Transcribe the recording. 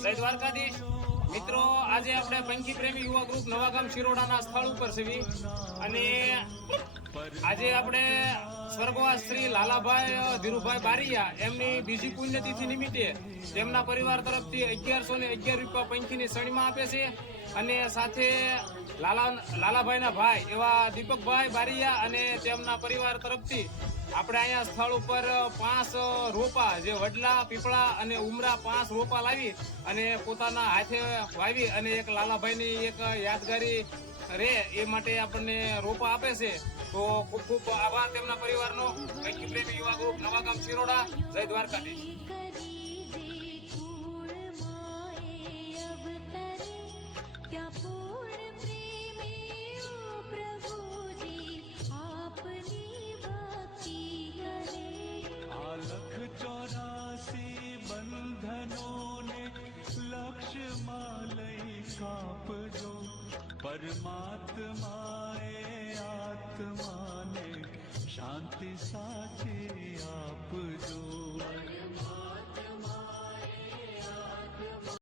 જય દ્વારકાધીશ મિત્રો, આજે આપણે પંખી પ્રેમી યુવા ગ્રુપ નવાગામ શિરોડાના સ્થળ ઉપર છીએ અને આજે આપણે સ્વર્ગવાસ શ્રી લાલાભાઈ ધીરુભાઈ બારિયા એમની બીજી પુણ્યતિથિ નિમિત્તે તેમના પરિવાર તરફથી 1111 રૂપિયા પંખીની સણીમાં આપે છે અને સાથે લાલાભાઈના ભાઈ એવા દીપકભાઈ બારિયા અને તેમના પરિવાર તરફથી આપણે અહીંયા સ્થળ ઉપર 5 રોપા જે વડલા પીપળા અને ઉમરા 5 રોપા લાવી અને પોતાના હાથે વાવી અને એક લાલાભાઈની એક યાદગારી રહે એ માટે આપણને રોપા આપે છે. તો ખૂબ ખૂબ આભાર તેમના પરિવારનો. પંખી પ્રેમી યુવા ગ્રુપ નવાગામ શિરોડા. જય દ્વારકાધીશ. कापजो परमात्माए आत्माने शांति साचे